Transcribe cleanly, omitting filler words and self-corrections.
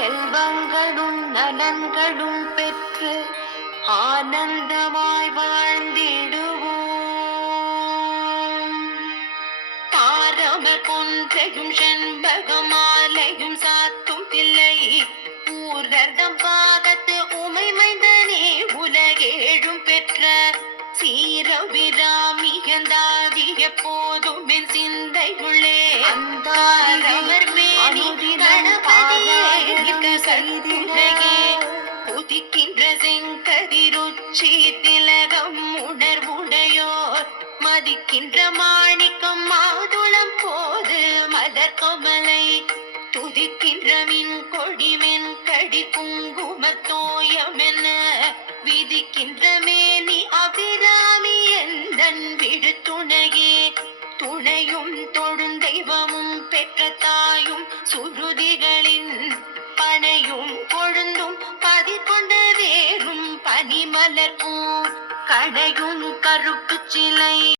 செல்வங்களும் நலன்களும் பெற்று ஆனந்தமாய் வாழ்ந்திடுவோம். தாரமர் கொன்றையும் செண்பகமாலையும் சாத்தும் பிள்ளை ஊர்தம் பாதத்து உமை மைந்தனே உலகேழும் பெற்ற சீரவிராமியந்தாதி எப்போதும் என் சிந்தையுள்ளே அந்தாரமர் மேனி கணபதியே செய்திடகே உதிக்கின்ற செங்கதிருச்சி திலகம் உணர்வுடையோர் மதிக்கின்ற மாணிக்கம் மாதுளம் போது மலர் கமலை துதிக்கின்ற மின் கொடிமென் கடி குங்குமத்தோயமென விதிக்கின்ற மேனி அபிராமி எந்தன் விழுத்துணையே துணையும் தொழும் தெய்வமும் பெற்ற தாயும் சுருதிகளின் பனையும் கொழுந்தும் பதி கொண்ட வேறும் பனிமலர் பூ கடையும் கருப்பு சிலை